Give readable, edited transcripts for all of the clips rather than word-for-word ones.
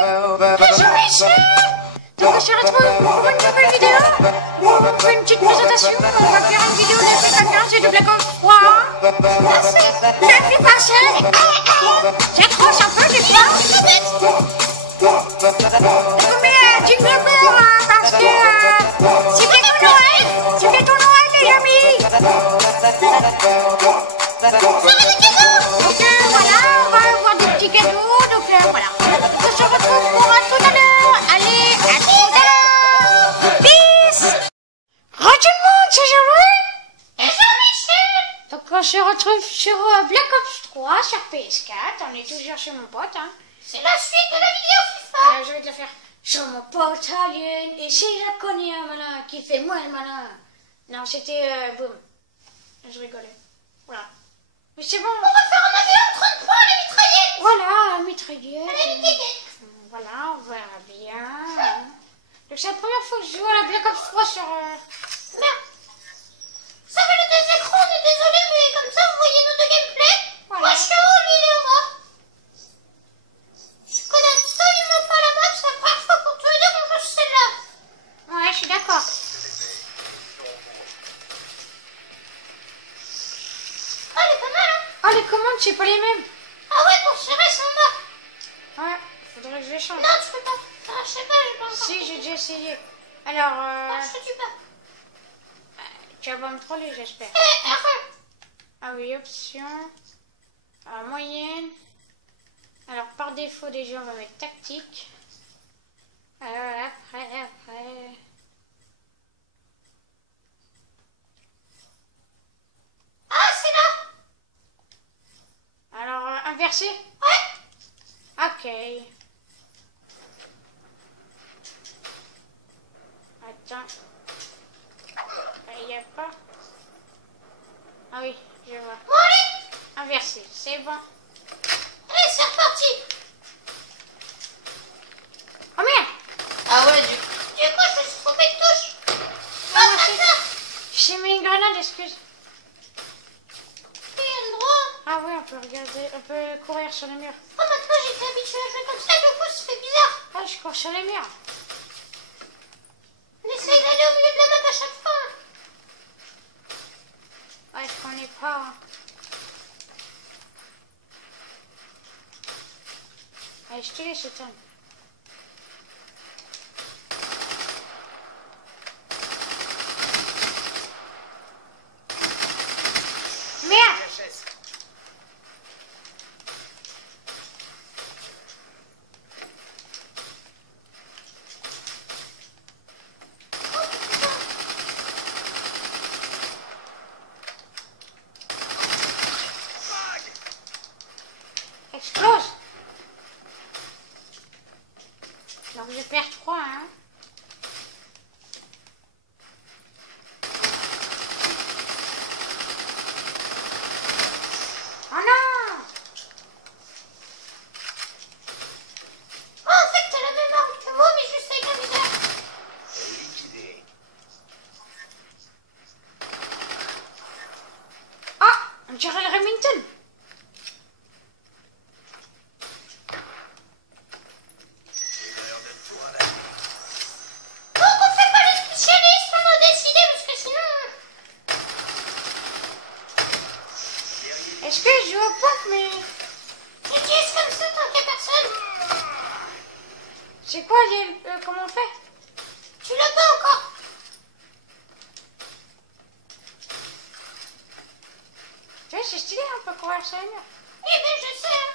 Bonjour Michel. Donc on se retrouve pour une nouvelle vidéo. On fait une petite présentation. On va faire une vidéo de FIFA 15 et de Black Ops 3. La FIFA 16. J'accroche un peu des fois. Je vous mets un jingle parce que c'est bientôt Noël. C'est bientôt Noël les amis. Donc voilà, on va avoir des petits cadeaux. Donc voilà. On se retrouve pour tout à l'heure. Allez, à tout à l'heure. Peace. Re tout le monde, c'est Jean-Louis. Et Jean-Michel. Donc on se retrouve sur Black Ops 3 sur PS4. On est toujours chez mon pote. Hein. C'est la suite de la vidéo FIFA. Je vais te la faire sur mon pote Alien. Et si je connais un malin qui fait moins le malin. Non, c'était boum. Je rigolais. Voilà. Mais c'est bon. On va faire un avion 30 points à la mitraillette. Voilà, mitraillette. À la mitraillette. Voilà, on verra bien. Donc c'est la première fois que je joue à la Black Ops 3 sur... Merde. Ça fait les deux écrans, on est désolé, mais comme ça vous voyez nos deux gameplays. Voilà. Moi je suis en haut, lui il est en bas. Je connais absolument pas la map, c'est la première fois pour tous les deux qu'on joue celle-là. Ouais, je suis d'accord. Ah, elle est pas mal, hein. Ah, les commandes, c'est pas les mêmes. Ah ouais, pour serrer son bas. Ouais, faudrait que je les change. Non, tu peux pas. Ah, je sais pas, j'ai pas encore. Si, j'ai déjà essayé. Alors, Ah, je te tue pas. tu vas pas me troller, j'espère. R1. Ah oui, option. Moyenne. Alors, par défaut, déjà, on va mettre tactique. Après. Ah, c'est là. Alors, inversé. Ouais. Ok. Attends. Il n'y a pas. Ah oui, je vois. Bon, allez. Inversé, c'est bon. Allez, c'est reparti. Oh merde! Ah ouais, du coup, je me suis trompé de touche. Ah, merci. J'ai mis une grenade, excuse. Il y a le droit. Ah oui, on peut regarder, on peut courir sur les murs. Oh, maintenant j'étais habituée à jouer comme ça, du coup, ça fait bizarre. Ah, je cours sur les murs. On essaye d'aller au milieu de la map à chaque fois. Ouais, je connais pas. Hein. Allez, je te laisse éteindre. Merde! Explose! Donc je perds 3, hein. Oh non! Oh, en fait, t'as la même arme que moi, mais juste avec un viseur. Ah! On dirait le Remington! Donc, on fait pas les spécialistes, on a décidé, parce que sinon... Est-ce que je joue au pompe, mais... Utilise comme ça, tant qu'il y a personne. C'est quoi, comment on fait? Tu l'as pas encore. Tu vois, c'est stylé, on peut courir sur les murs. Eh ben, je sais, hein.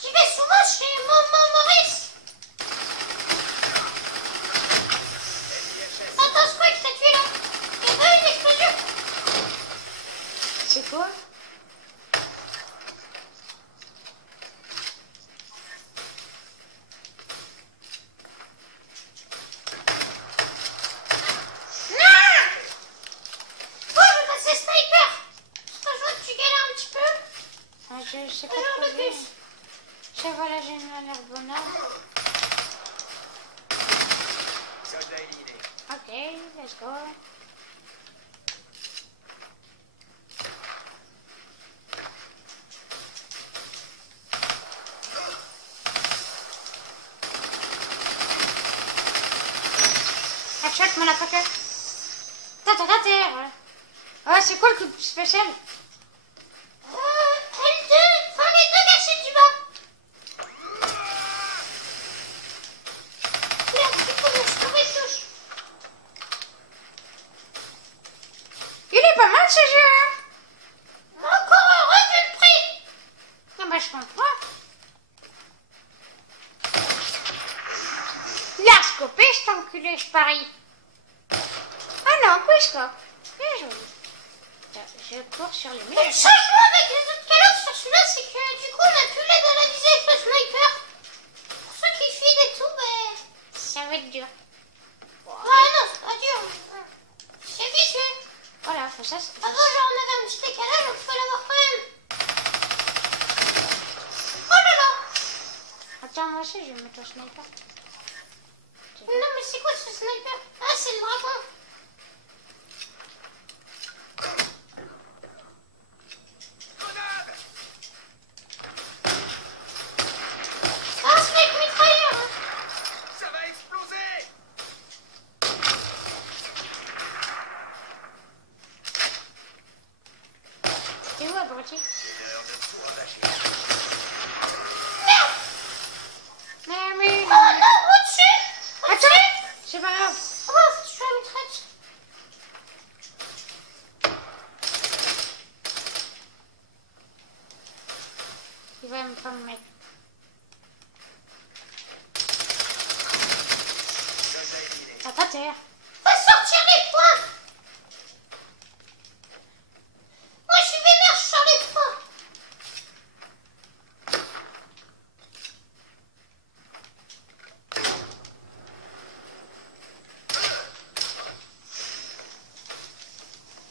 J'y vais souvent chez Maurice. Attends, c'est quoi que t'as tué là? Il y a pas une explosion? C'est quoi? Je sais pas trouver. Ça voilà, j'ai une herbonade. Ok, let's go. attack, motherfucker. T'as terre. Ouais, c'est quoi le coup spécial? L2, enfin les deux gâchettes du bas. Merde, du coup, je suis tombée touche. Il est pas mal ce jeu, hein? Encore heureux vu le prix. Ah bah je comprends. Il a scopé cet enculé, je parie. Ah non, quickscope. Bien joué. Je cours sur les Et le murs. changement avec les autres Call of sur celui-là, c'est que du coup, on a plus l'aide à la visée avec le sniper. Pour ceux qui filent et tout, ben... Ça va être dur. Ouais, non, c'est pas dur. C'est visuel. Voilà, faut ça. Avant, genre, on avait un petit décalage, on pouvait l'avoir quand même. Oh là là. Attends, moi aussi, je vais mettre au sniper. Non, mais c'est quoi ce sniper? Ah, c'est le dragon. Ah, un snipe mitrailleur. Hein. Ça va exploser! T'es où, abruti? C'est l'heure de tout relâcher. Merde. Mais... Oh non, au-dessus. Attends, c'est pas grave. Oh, faut que je fasse une traite. Il va pas me mettre. Déjà éliminé. T'as terre. Va sortir les points. Moi, je suis vénère, je sors les points.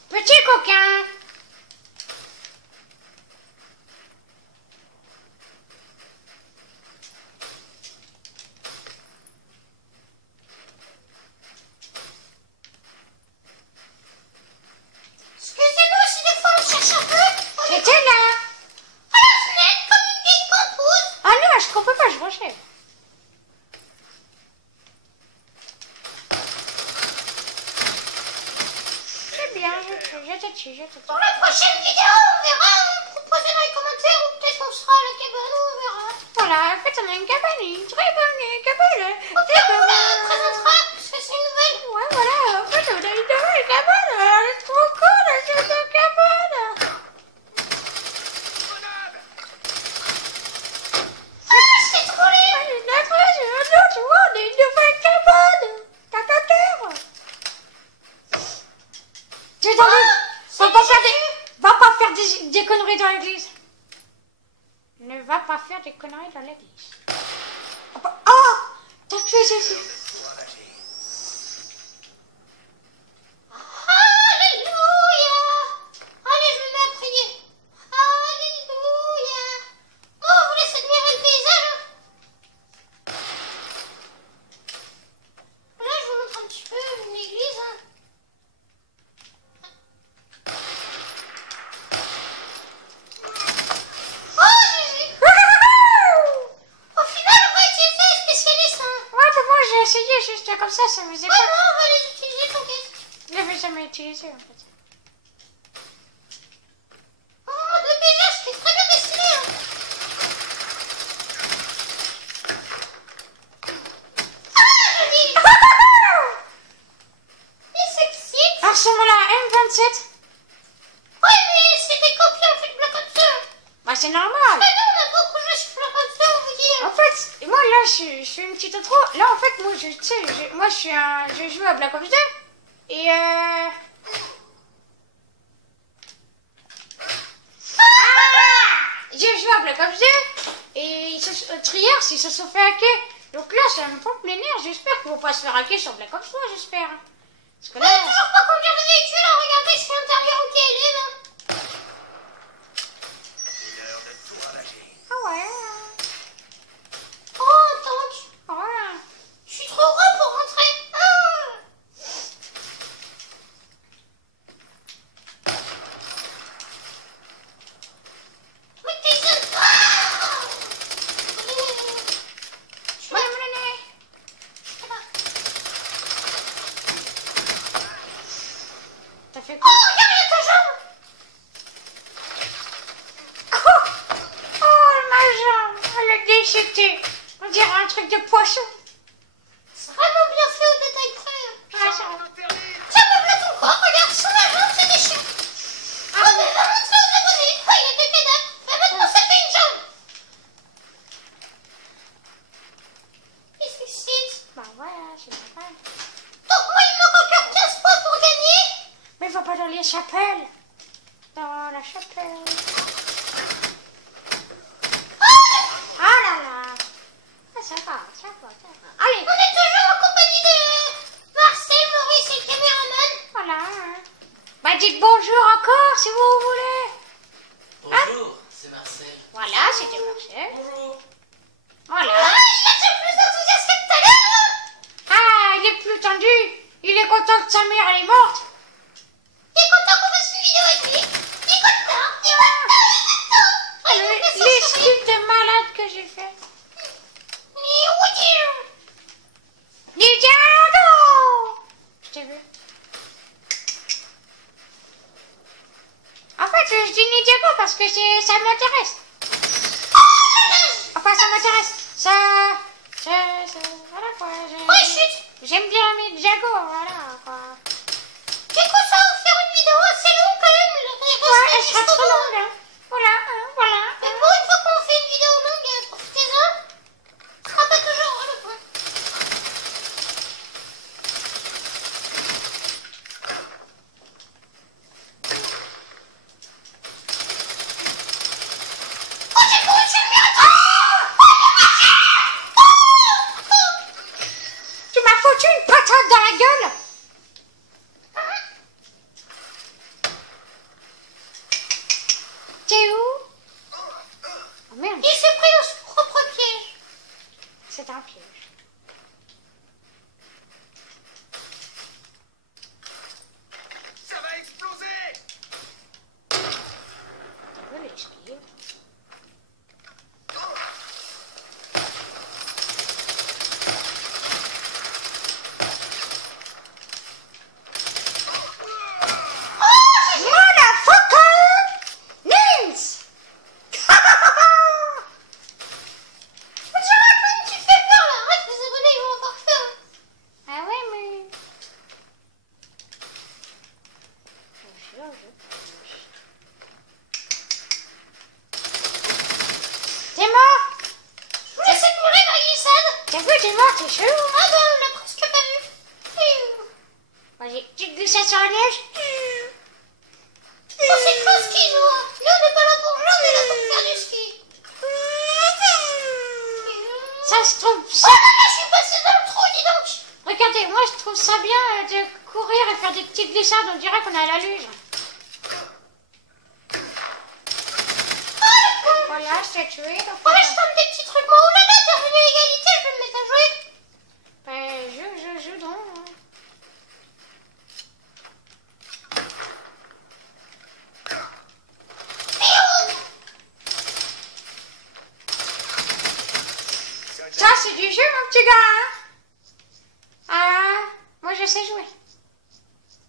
Petit coquin. Excusez-nous si des fois on cherche un peu. On est J'étais là. à la fenêtre comme une vieille pampouze. Ah non, je comprends pas, je rechève. C'est bien, je te tue, je te tue. Pour la prochaine vidéo, on verra. Proposez dans les commentaires ou peut-être on sera à la cabane, on verra. Voilà, en fait, on a une cabane, une très bonne cabane. Au pire, on la présentera parce que c'est une nouvelle. Ouais, voilà, en fait, on a une nouvelle cabane. Elle est trop cool, cette cabane. Grenade! Ah, c'est trop laid. Ah, une autre, tu vois, on a une nouvelle cabane. T'as ta terre. Tu es dans le... Va pas faire des conneries dans l'église. Ne va pas faire des conneries dans l'église. Oh, t'as tué Jésus. Tout relâcher. Alléluia. Allez, je me mets à prier. Alléluia. Oh, on vous laisse admirer le paysage. Là, je vous montre un petit peu une église. Hein. Oh, Jésus. Au final, on va utiliser les spécialistes. Hein. Ouais, mais moi j'ai essayé juste comme ça me faisait Ouais, pas. non, on va les utiliser, t'inquiète. Je l'avais jamais utilisé en fait. Oh, le paysage, c'est très bien dessiné. Hein. Ah, joli. Et sexy. Alors ce moment-là, M27. Ouais, mais c'était copié en fait, Black Ops 2. Bah c'est normal. Ah non, on a beaucoup joué sur Black Ops 2, on vous dit. En fait, moi là je fais une petite intro. Là en fait, moi tu sais, moi je joue à Black Ops 2. Et j'ai joué à Black Ops 2 et Triers, ils se sont fait hacker. Donc là, c'est un peu plein air. J'espère qu'ils vont pas se faire hacker sur Black Ops 3, j'espère. Parce que Ouais, là, toujours pas conduire de véhicule, hein. Regardez, je suis intérieur au TLM. Hein. C'est l'heure de tout relâcher. ah ouais, Oh, un tank. ouais. Je suis trop gros pour rentrer. Ah. Mais t'es jeune. Ah. Allez. Je suis là. Allez, Là-bas. c'était... On dirait un truc de poisson. C'est vraiment bien fait au détail près. Ah, ça... Tiens, même là ton corps, regarde, sur la jambe, c'est des chiens. Oh, mais va montrer aux abonnés. Oh, il y a des cadavres. Mais maintenant, ça fait une jambe. Qu'est-ce que c'est? Bah voilà, c'est normal. Donc, moi, il me manque encore 15 points pour gagner. Mais va pas dans les chapelles. Dans la chapelle. Ah là là. Ah, ça va, ça va, ça va. Allez. On est toujours en compagnie de Marcel, Maurice et le caméraman. Voilà. Bah dites bonjour encore si vous voulez. Bonjour, c'est Marcel. Voilà, c'était Marcel. Bonjour. Voilà. Ah, il a déjà plus d'enthousiasme que tout à l'heure. Ah, il est plus tendu. Il est content que sa mère elle est morte. Il est content qu'on fasse une vidéo avec lui. Il est content. Il est content. Il est content. Ah, il faut bien Les s'en skips de malade que j'ai fait. Ninjago! Je t'ai vu. En fait, je dis Ninjago parce que ça m'intéresse. Enfin, ça m'intéresse. Voilà quoi. Ouais, chut. J'aime bien Ninjago, voilà quoi. Du coup, ça va faire une vidéo assez longue quand même. Ouais, elle sera trop longue. Hein. Voilà, voilà. Mais bon, une fois qu'on fait une vidéo longue, profitez-en. Ce sera pas toujours le point. Oh, j'ai couru sur le mur. Tu m'as foutu une patate dans la gueule. T'es où? Oh merde, Il s'est pris dans son propre piège. c'est un piège. Ça va exploser! Tu veux l'esquive? Tu fais peur là. Arrête, les abonnés, ils vont avoir peur. Ah ouais, mais... T'es mort? Je vous laisse de mourir la glissade. T'as vu, t'es mort, t'es chelou. Ah bah, on l'a presque pas vu. Vas-y, tu te glisses sur la neige. Oh, c'est trop ski, nous. Nous, on n'est pas là pour jouer, on est là pour faire du ski. Ça se trouve... Oh Ça... là là, je suis passé dans le trou, dis donc. Regardez, moi je trouve ça bien de courir et faire des petites glissades, on dirait qu'on est à la luge. Voilà, je t'ai tué. Donc Ouais, je tente des petits trucs. Moi, oh là là, t'es revenu à égalité, je vais me mettre à jouer. Joue donc. Hein. Ça, c'est du jeu, mon petit gars. Hein. Ah, moi je sais jouer.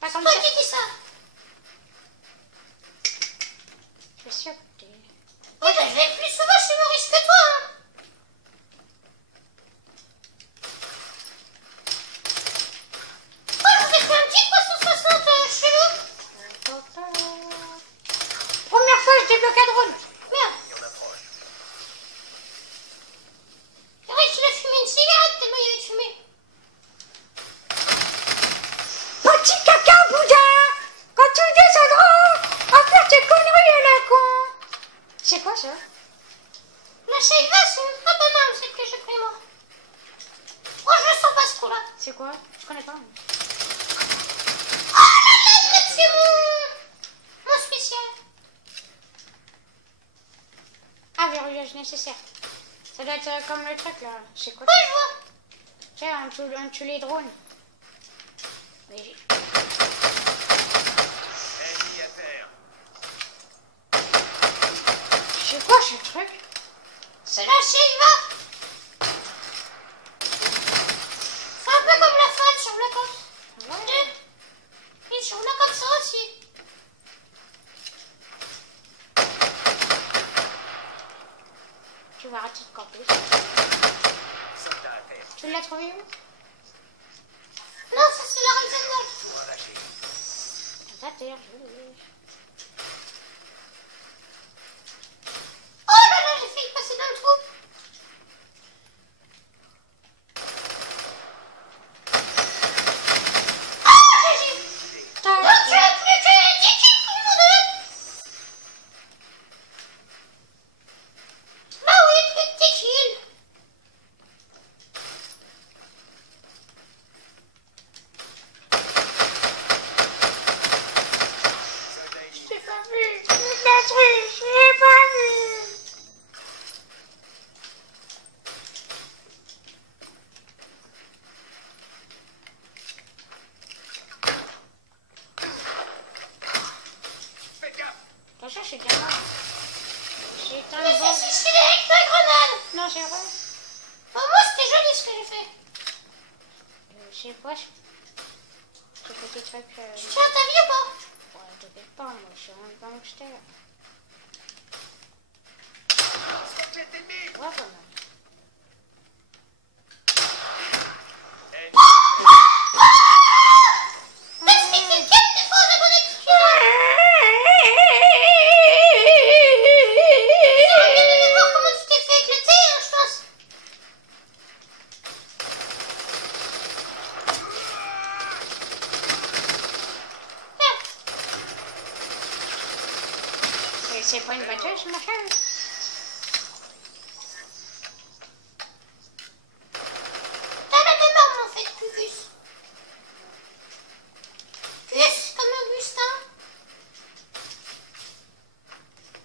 Pas comme Toi ça. qui dis ça. Je suis sûr que t'es... Oui, bah, je vais plus souvent chez Maurice que toi. Hein. Oh, je vous ai fait un petit 360 chelou. Première fois, je débloque un drone. Merde. Et on approche. C'est vrai qu'il a fumé une cigarette tellement il avait fumé. Petit caca, boudin. Quand tu descendras, à faire tes conneries à la con. C'est quoi ça? La Shaiva, c'est pas mal celle que j'ai pris moi. Oh, je le sens pas ce trou-là. C'est quoi? Je connais pas. Oh là là, il m'a tué mon spécial. Ah, verrouillage nécessaire. Ça doit être comme le truc là. C'est quoi? Ouais, je vois. Tu sais, on tue les drones. Mais j'ai... Ennemi à terre. C'est quoi ce truc? C'est la Shaiva. C'est un peu comme la fan sur Black Ops. Ouais. Et sur Black Ops ça aussi. Tu va arrêter de camper. Soldat à terre. Tu l'as trouvé où? Non, ça c'est l'Arizona. Tout relâché. À terre, joli. Oh là là, j'ai failli passer dans le trou. Donc tu as plus que 10 kills pour nous deux. Bah oui, plus que 10 kills. Soldat éliminé. Je l'ai pas vu, je l'ai pas vu. Faites gaffe. Attention, je suis bien mort. J'ai éteint Mais le c'est bon. suicidé avec ma grenade. Non, j'ai rien. Bah moi c'était joli ce que j'ai fait. Je sais pas, ce petit truc. Tu tiens ta vie ou pas? Ouais, t'inquiète pas, moi je suis un gangster. Roquette ennemie. Ouais, quand même. Mais c'est quelle défense de mon excuse? J'aurais bien aimé voir comment tu t'es fait éclater, hein, je pense. C'est pas une batteuse, ma chérie. T'as la même arme en fait, Gus. Gus, comme Augustin.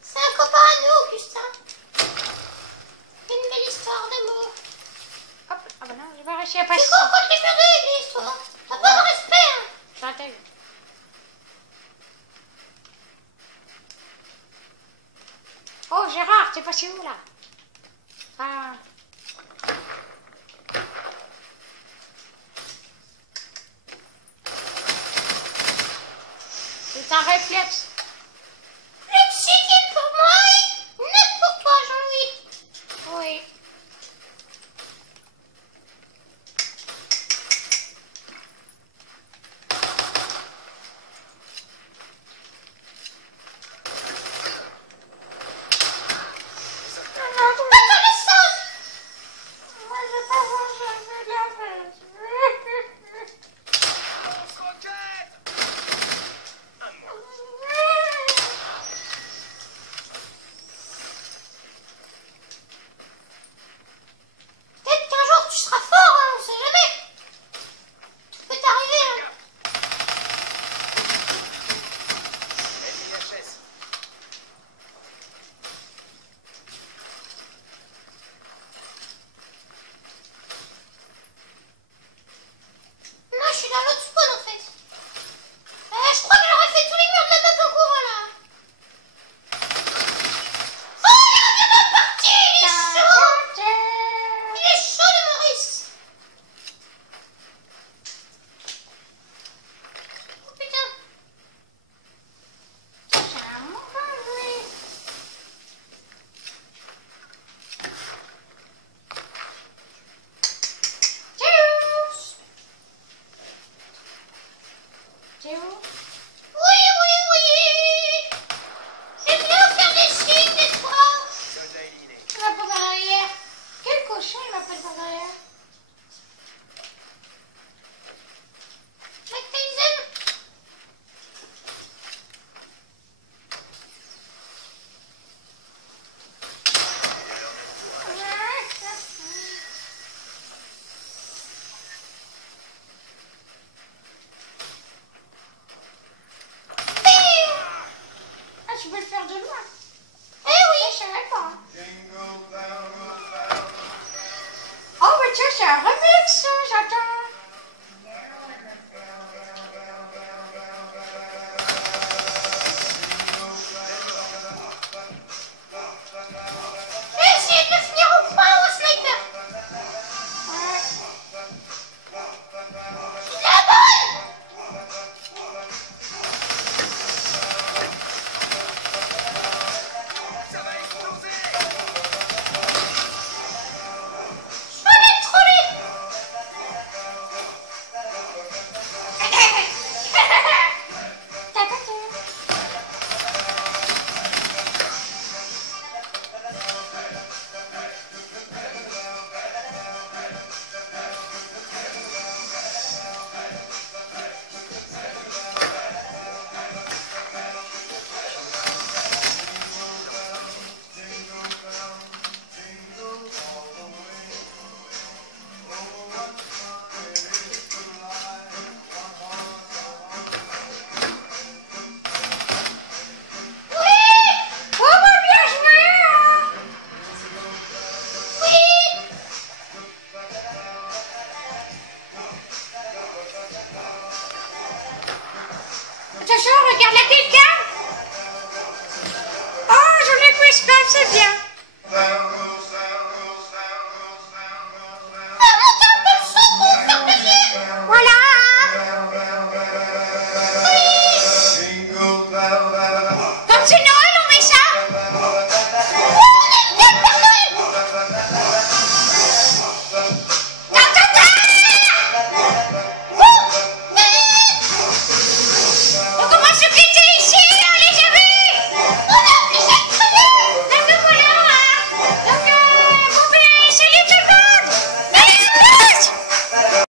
C'est un copain à nous, Augustin. Une belle histoire d'amour. Hop, ah bah non, j'ai pas réussi à C'est passer. quoi contre les murs de l'église, toi? T'as pas de respect, hein? J'intègre. Oh, Gérard, t'es passé où là? Ah. C'est un réflexe. Le psychique pour moi et net pour toi, Jean-Louis. Oui. Attends le sang. Moi, j'ai pas mangé de la fête. Lance-roquette. Un de moins. Peut-être qu'un jour tu seras fort, hein, on sait jamais. Tout peut t'arriver, hein. Ennemi HS. Moi, je suis dans l'autre spawn en fait. Je crois qu'il aurait fait tous les murs de la map en courant là. Oh, il est bien reparti, il est chaud. Il est chaud, le Maurice. Oh putain. Ça, c'est un mauvais jouet. Tchéous. T'es où? Oui, oui, oui. J'aime bien faire des signes des fois. Soldat éliminé. Tu vas pas par derrière. Quel cochon il m'appelle par derrière? Mike Tyson. Ah, tu peux le faire de loin. Eh oui. Je savais pas. Oh, mais tiens, c'est un remix, j'attends. J'ai essayé de le finir au point au sniper. La balle. Ça va exploser. bien.